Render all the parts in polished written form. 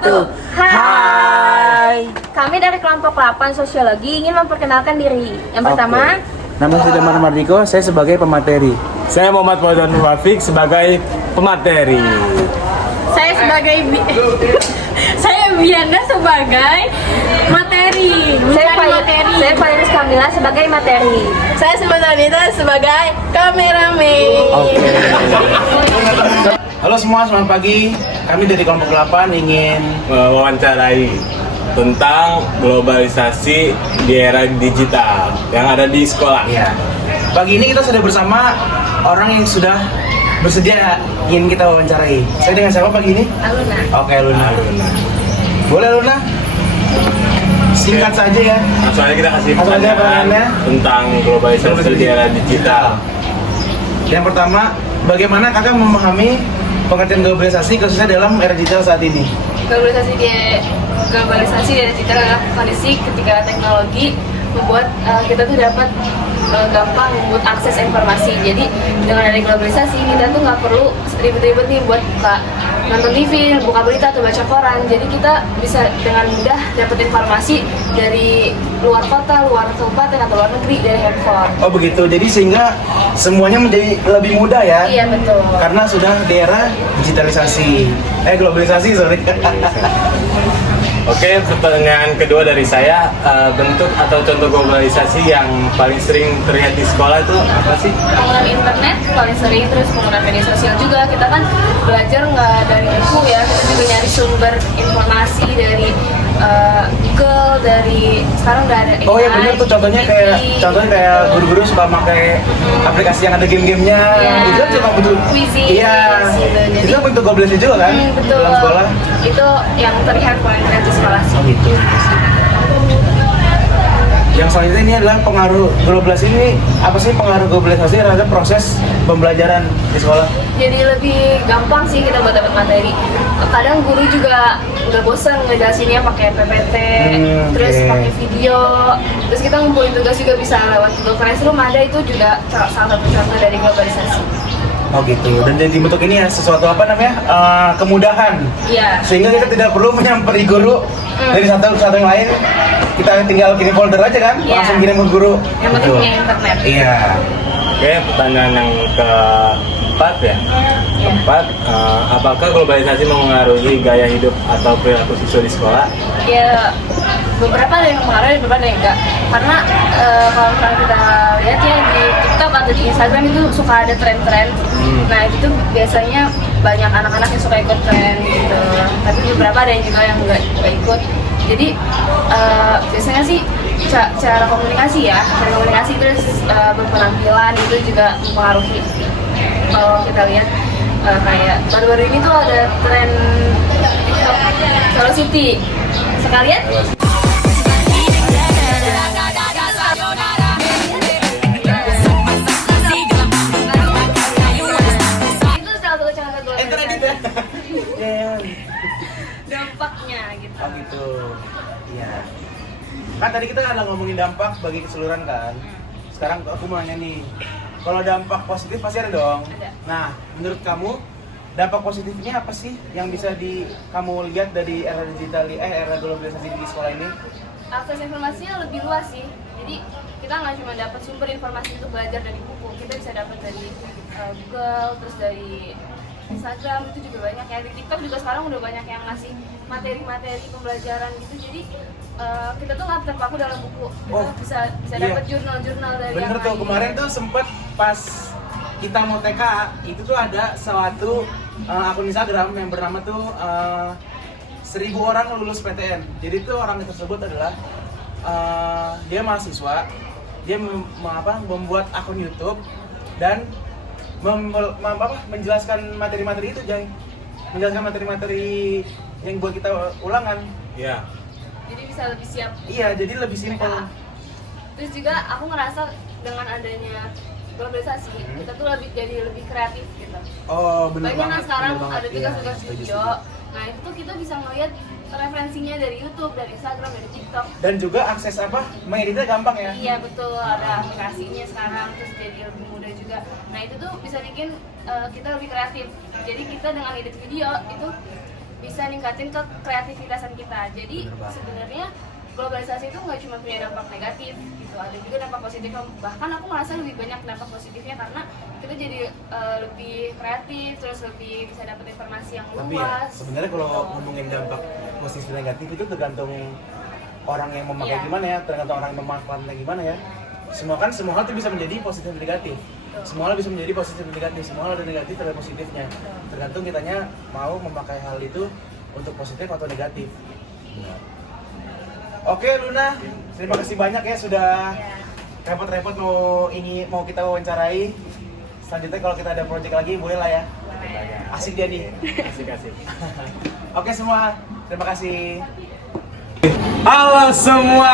wabarakatuh. Hai. Kami dari kelompok 8 Sosiologi ingin memperkenalkan diri. Yang pertama, Nama saya Damar Mardiko, saya sebagai pemateri. Saya Muhammad Fauzan Wafiq sebagai pemateri. Saya sebagai saya Bianda sebagai materi. saya Valeris Kamila sebagai materi. Saya Sebenarnya sebagai kameramen. Oke. Halo semua, selamat pagi. Kami dari kelompok 8 ingin Mewawancarai tentang globalisasi di era digital yang ada di sekolah. ya. Pagi ini kita sudah bersama orang yang sudah bersedia ingin kita wawancarai. Saya dengan siapa pagi ini? Aluna. Oke, Luna. Boleh Luna? Singkat saja ya. Langsung aja kita kasih Langsung aja pertanyaannya. tentang globalisasi di era digital. Yang pertama, bagaimana kakak memahami pengertian globalisasi khususnya dalam era digital saat ini? Globalisasi dari digital adalah kondisi ketika teknologi membuat kita tuh dapat gampang membuat akses informasi. Jadi dengan adanya globalisasi kita tuh nggak perlu ribet-ribet nih buat nonton TV, buka berita atau baca koran. Jadi kita bisa dengan mudah dapat informasi dari luar kota, luar kabupaten atau luar negeri dari handphone. Oh begitu, jadi sehingga semuanya menjadi lebih mudah ya? Iya betul. Karena sudah di era digitalisasi, globalisasi sorry. Oke, pertanyaan kedua dari saya, bentuk atau contoh globalisasi yang paling sering terlihat di sekolah itu apa sih? Penggunaan internet paling sering, terus penggunaan media sosial juga. Kita kan belajar nggak dari buku ya, kita juga nyari sumber informasi dari Google, dari sekarang udah ada AI. Oh ya bener tuh, contohnya kayak guru-guru suka pakai aplikasi yang ada game-gamenya. Iya. Itu kan cuma bentuk Quizzes, iya, gitu. itu kan bentuk globalisasi juga kan? Betul. Dalam sekolah. Itu yang terlihat paling keren di sekolah sih. Oh gitu. Yang selanjutnya ini adalah pengaruh globalisasi ini, apa sih pengaruh globalisasi terhadap proses pembelajaran di sekolah? Jadi lebih gampang sih kita buat dapat materi. Kadang guru juga nggak bosan ngejelasinnya pakai PPT, terus oke. pakai video, terus kita ngumpulin tugas juga bisa lewat Google Classroom. Ada itu juga salah satu contoh dari globalisasi. Oh gitu. Dan jadi bentuk ini ya sesuatu apa namanya kemudahan. Iya. Sehingga kita tidak perlu menyamperi guru dari satu ke satu yang lain. Kita tinggal kirim folder aja kan, Iya. langsung kirim ke guru. Yang penting Betul. punya internet. Iya. Oke, pertanyaan yang keempat ya. Keempat, apakah globalisasi mempengaruhi gaya hidup atau perilaku siswa di sekolah? Ya beberapa ada yang mengaruhi, beberapa ada yang enggak. Karena kalau misalnya kita lihat ya di TikTok atau di Instagram itu suka ada tren-tren. Nah itu tuh biasanya banyak anak-anak yang suka ikut tren gitu. Tapi beberapa ada yang juga yang nggak ikut. Jadi biasanya sih cara komunikasi ya, cara komunikasi terus berpenampilan itu juga mempengaruhi. Kalau kita lihat kayak baru-baru ini tuh ada tren TikTok Solo City. Sekalian itu salah satu cara globalisasi. Iya. Dampaknya gitu. Oh gitu. Iya. Kan tadi kita ada ngomongin dampak bagi keseluruhan kan. Sekarang aku mau nanya nih. Kalau dampak positif pasti ada dong. Ada. Nah, menurut kamu dampak positifnya apa sih yang bisa kamu lihat dari era digital era globalisasi di sekolah ini? Akses informasinya lebih luas sih. Jadi kita nggak cuma dapat sumber informasi untuk belajar dari buku, kita bisa dapat dari Google, terus dari Instagram itu juga banyak ya. Di TikTok juga sekarang udah banyak yang ngasih materi-materi pembelajaran gitu. Jadi kita tuh nggak terpaku dalam buku. Kita Oh, bisa iya. dapat jurnal-jurnal dari Bener yang tuh, lain. kemarin tuh sempet pas kita mau TK, itu tuh ada suatu akun Instagram yang bernama tuh 1000 orang lulus PTN. Jadi tuh orang tersebut adalah dia mahasiswa, dia membuat akun YouTube dan menjelaskan materi-materi itu, Jay. Menjelaskan materi-materi yang buat kita ulangan. Ya. Jadi bisa lebih siap. Iya, jadi lebih simpel. Terus juga aku ngerasa dengan adanya globalisasi, kita tuh jadi lebih kreatif gitu. Oh, bener Banyak kan banget. sekarang bener banget. ada tugas-tugas Iya, setuju, video. setuju. Nah itu tuh kita bisa ngeliat referensinya dari YouTube, dari Instagram, dari TikTok. Dan juga akses mengeditnya gampang ya. Iya betul, ada aplikasinya sekarang, terus jadi lebih mudah juga. Nah itu tuh bisa bikin kita lebih kreatif. Jadi kita dengan edit video itu bisa ningkatin ke kreativitasan kita. Jadi Bener banget. sebenarnya globalisasi itu nggak cuma punya dampak negatif gitu, ada juga dampak positif. Bahkan aku merasa lebih banyak dampak positifnya karena kita jadi lebih kreatif, terus lebih bisa dapat informasi yang Tapi ya, luas. sebenarnya kalau gitu. ngomongin dampak positif dan negatif itu tergantung orang yang memakai Iya. gimana ya, tergantung orang yang memanfaatkannya gimana ya. Semua hal itu bisa menjadi positif dan negatif. Semua hal bisa menjadi positif dan negatif. Semua hal ada negatif ada positifnya. Tergantung kitanya mau memakai hal itu untuk positif atau negatif. Oke Luna, terima kasih banyak ya sudah repot-repot mau kita wawancarai. Selanjutnya kalau kita ada project lagi boleh lah ya. Asik dia nih. Asik-asik. Oke semua, terima kasih. Halo semua,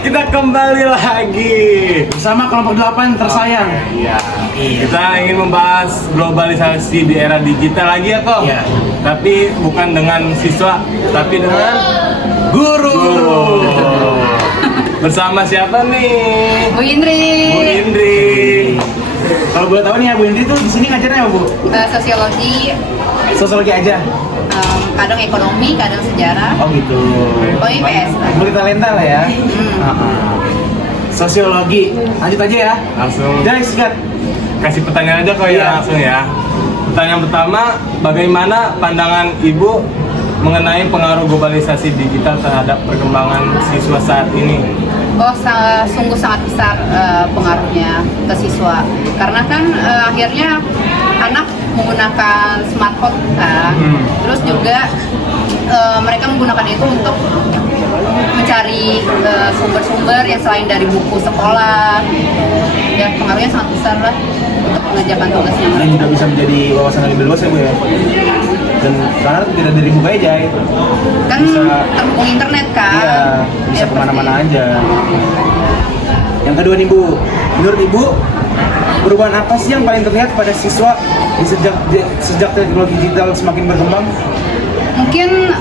kita kembali lagi Bersama kelompok 8 tersayang. Iya. Kita ingin membahas globalisasi di era digital lagi ya kok. Iya. Tapi bukan dengan siswa, tapi dengan Guru. Bersama siapa nih? Bu Indri, Bu Indri. Kalau boleh tahu nih ya Bu Indri tuh di sini ngajarnya apa Bu? sosiologi, Sosiologi aja. kadang ekonomi, kadang sejarah. Oh gitu. Pokoknya IPS lah. Multitalenta lah ya. Sosiologi. Lanjut aja ya. Langsung Jadi sikat. kasih pertanyaan aja kok Iya. ya langsung ya. Pertanyaan pertama, bagaimana pandangan Ibu mengenai pengaruh globalisasi digital terhadap perkembangan siswa saat ini? Oh, sungguh sangat besar pengaruhnya ke siswa. Karena kan akhirnya anak menggunakan smartphone kan. Terus juga mereka menggunakan itu untuk mencari sumber-sumber yang selain dari buku sekolah. Ya, pengaruhnya sangat besar lah untuk mengerjakan tugasnya Dan mereka. juga bisa menjadi wawasan yang lebih luas ya Bu ya. Dan karena tidak dari buku aja ya. Kan Bisa- terhubung internet kan. Iya, bisa Ya, kemana-mana pasti. aja. Yang kedua nih Bu, menurut Ibu perubahan apa sih yang paling terlihat pada siswa sejak teknologi digital semakin berkembang? Mungkin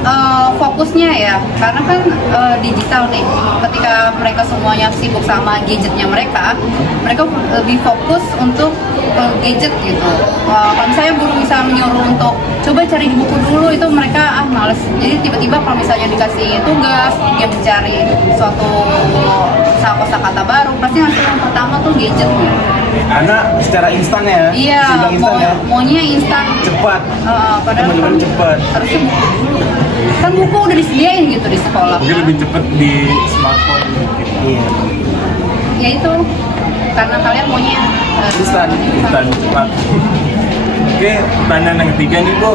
fokusnya ya, karena kan digital nih, ketika mereka semuanya sibuk sama gadgetnya mereka lebih fokus untuk gadget gitu. Kalau misalnya guru bisa menyuruh untuk coba cari di buku dulu, itu mereka males. Jadi tiba-tiba kalau misalnya dikasih tugas, dia mencari suatu kosakata baru, pasti langsung yang pertama tuh gadget. Karena secara instan ya, Iya, bisa bilang instan ya, maunya instan. cepat, Padahal teman-teman kan cepat. harusnya buku dulu. Kan buku udah disediain gitu di sekolah. Mungkin lebih cepat di smartphone mungkin. Iya. Ya itu, karena kalian maunya Instan. Dan cepat. Oke, pertanyaan yang ketiga nih Bu,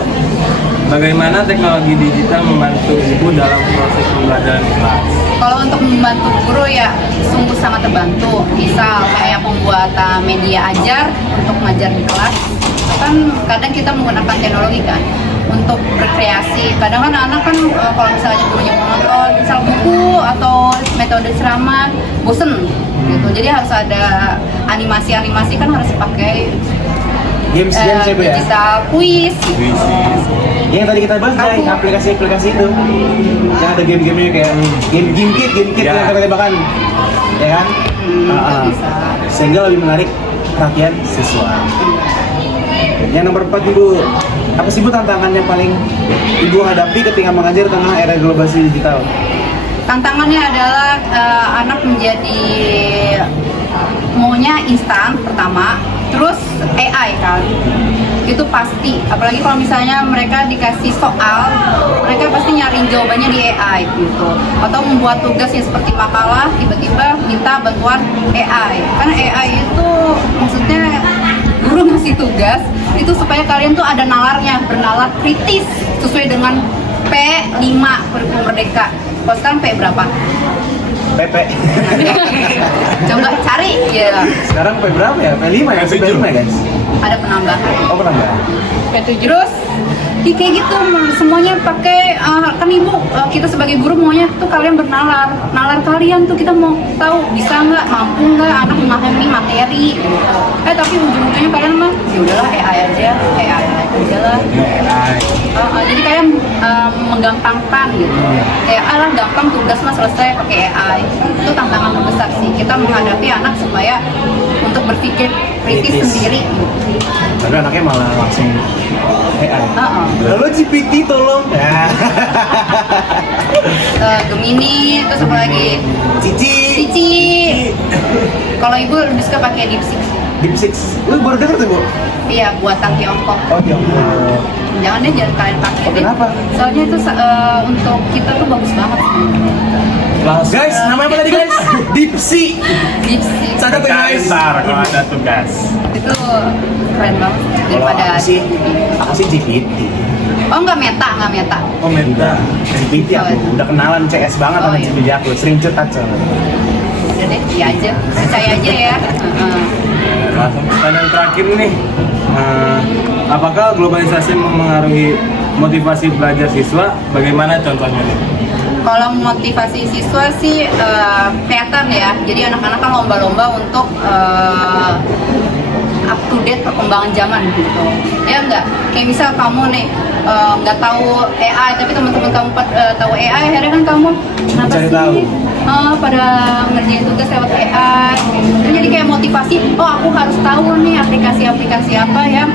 bagaimana teknologi digital membantu Ibu dalam proses pembelajaran di kelas? Kalau untuk membantu guru ya sungguh sangat terbantu. Misal kayak pembuatan media ajar untuk mengajar di kelas. Kan kadang kita menggunakan teknologi kan untuk berkreasi. Kadang kan anak kan kalau misalnya gurunya mau nonton misal buku atau metode ceramah bosen gitu. Jadi harus ada animasi-animasi kan harus pakai Games ya Bu ya. digital quiz. Puisi. Yang tadi kita bahas Jay, aplikasi-aplikasi itu. Yang ada game-gamenya kayak game kit Ya. yang kita tebakan. Ya kan? Bisa. Sehingga lebih menarik perhatian siswa. Yang nomor 4 Ibu, apa sih Bu tantangan yang paling Ibu hadapi ketika mengajar tengah era globalisasi digital? Tantangannya adalah anak menjadi maunya instan pertama, terus AI kan, itu pasti. Apalagi kalau misalnya mereka dikasih soal, mereka pasti nyariin jawabannya di AI gitu. Atau membuat tugas yang seperti makalah, tiba-tiba minta bantuan AI. Karena AI itu maksudnya guru ngasih tugas itu supaya kalian tuh ada nalarnya, bernalar kritis sesuai dengan P5 kurikulum merdeka. Kalau sekarang P berapa? PP. Coba cari ya. Sekarang P berapa ya? P5 ya? P7. P5 ya guys? Ada penambahan. Oh penambah. Terus kayak gitu semuanya pakai kan ibu kita sebagai guru maunya tuh kalian bernalar, nalar kalian tuh kita mau tahu bisa nggak, mampu nggak anak memahami materi gitu. Tapi ujung-ujungnya kalian mah ya udahlah AI aja udahlah. Jadi kalian menggampangkan gitu. Kayak alah gampang tugas mah selesai pakai AI. Itu tantangan terbesar sih kita menghadapi anak supaya untuk berpikir kritis Kritis. sendiri. Tapi anaknya malah langsung AI. Berarti Lalu GPT tolong. Ya. Gemini, terus apa lagi? Cici. Cici. Kalau ibu lebih suka pakai DeepSeek. DeepSeek. Lu baru denger tuh, Bu? Iya, buatan Tiongkok. Oh, Tiongkok. Jangan deh, jangan kalian pakai Oh, deh. kenapa? Soalnya itu untuk kita tuh bagus banget. Guys, namanya apa tadi, guys? DeepSeek. DeepSeek Catat ya, guys. Ntar kalau ada tugas. itu keren banget Kalau daripada aku sih GPT. Oh enggak Meta. Oh, Meta. GPT aku udah kenalan CS banget sama Oh, iya. GPT aku, sering curhat soalnya. Udah deh, iya aja. Percaya aja ya. Heeh. Langsung pertanyaan terakhir nih. Apakah globalisasi mempengaruhi motivasi belajar siswa? Bagaimana contohnya nih? Kalau motivasi siswa sih kelihatan ya. Jadi anak-anak kan lomba-lomba untuk up to date perkembangan zaman gitu. Ya enggak? Kayak misal kamu nih nggak tahu AI tapi teman-teman kamu tahu AI, akhirnya kan kamu kenapa Cari sih tahu. pada ngerjain tugas lewat AI. Itu jadi kayak motivasi, oh aku harus tahu nih aplikasi-aplikasi apa yang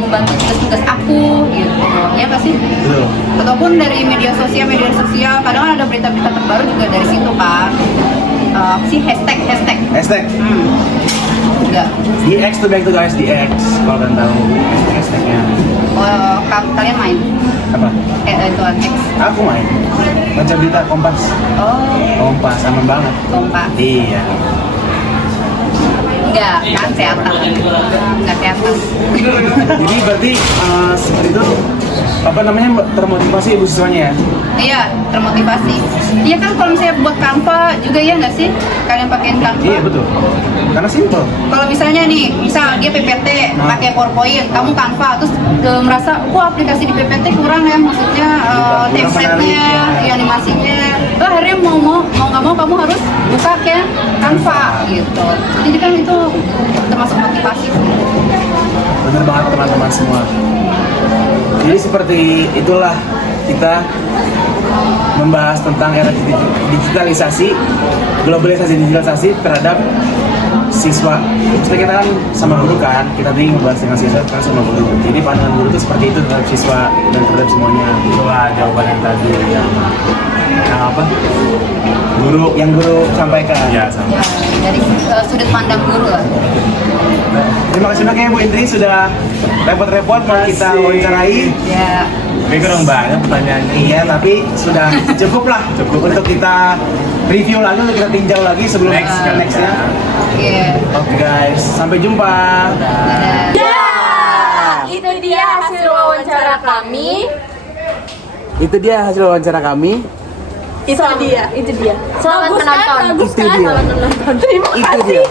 membantu tugas-tugas aku gitu. Ya nggak sih? Betul. Ataupun dari media sosial kadang kan ada berita-berita terbaru juga dari situ kan. Apa sih hashtag Hashtag enggak. DX tuh back to guys, DX. Kalau kalian tahu hashtagnya Kalian main apa? itu X. Aku main. Baca berita Kompas. Oh, Kompas aman banget. kompak. Iya. Enggak, kan seatan. Enggak seatan. Jadi berarti seperti itu apa namanya termotivasi ibu siswanya ya? Iya, termotivasi. Iya kan kalau misalnya buat Canva juga ya nggak sih? Kalian pakein Canva? Iya betul. Karena simple. Kalau misalnya nih, misal dia PPT pakai PowerPoint, kamu Canva, terus merasa, wah aplikasi di PPT kurang ya, maksudnya Kurang template-nya, menarik, ya. animasinya. Tuh akhirnya mau nggak mau kamu harus buka ke Canva gitu. Jadi kan itu termasuk motivasi. Bener banget teman-teman semua. Jadi seperti itulah kita membahas tentang era digitalisasi, globalisasi terhadap siswa. Maksudnya kita kan sama guru kan, kita tadi membahas dengan siswa kan sama guru. Jadi pandangan guru itu seperti itu terhadap siswa dan terhadap semuanya. Itulah jawaban yang tadi yang apa? Yang guru sampaikan. Ya, sama. Ya, dari sudut pandang guru lah. Terima kasih banyak ya Bu Indri sudah repot-repot mau kita wawancarai. Ya, Tapi kurang banget pertanyaannya. Iya, tapi sudah cukup lah, cukup untuk kita review lagi, untuk kita tinjau lagi sebelum nextnya. oke. Oke guys, sampai jumpa. Dadah. Ya, itu dia hasil wawancara kami. Itu dia hasil wawancara kami. Itu dia. Selamat menonton. Itu dia. Selamat menonton. Terima Itu kasih. dia.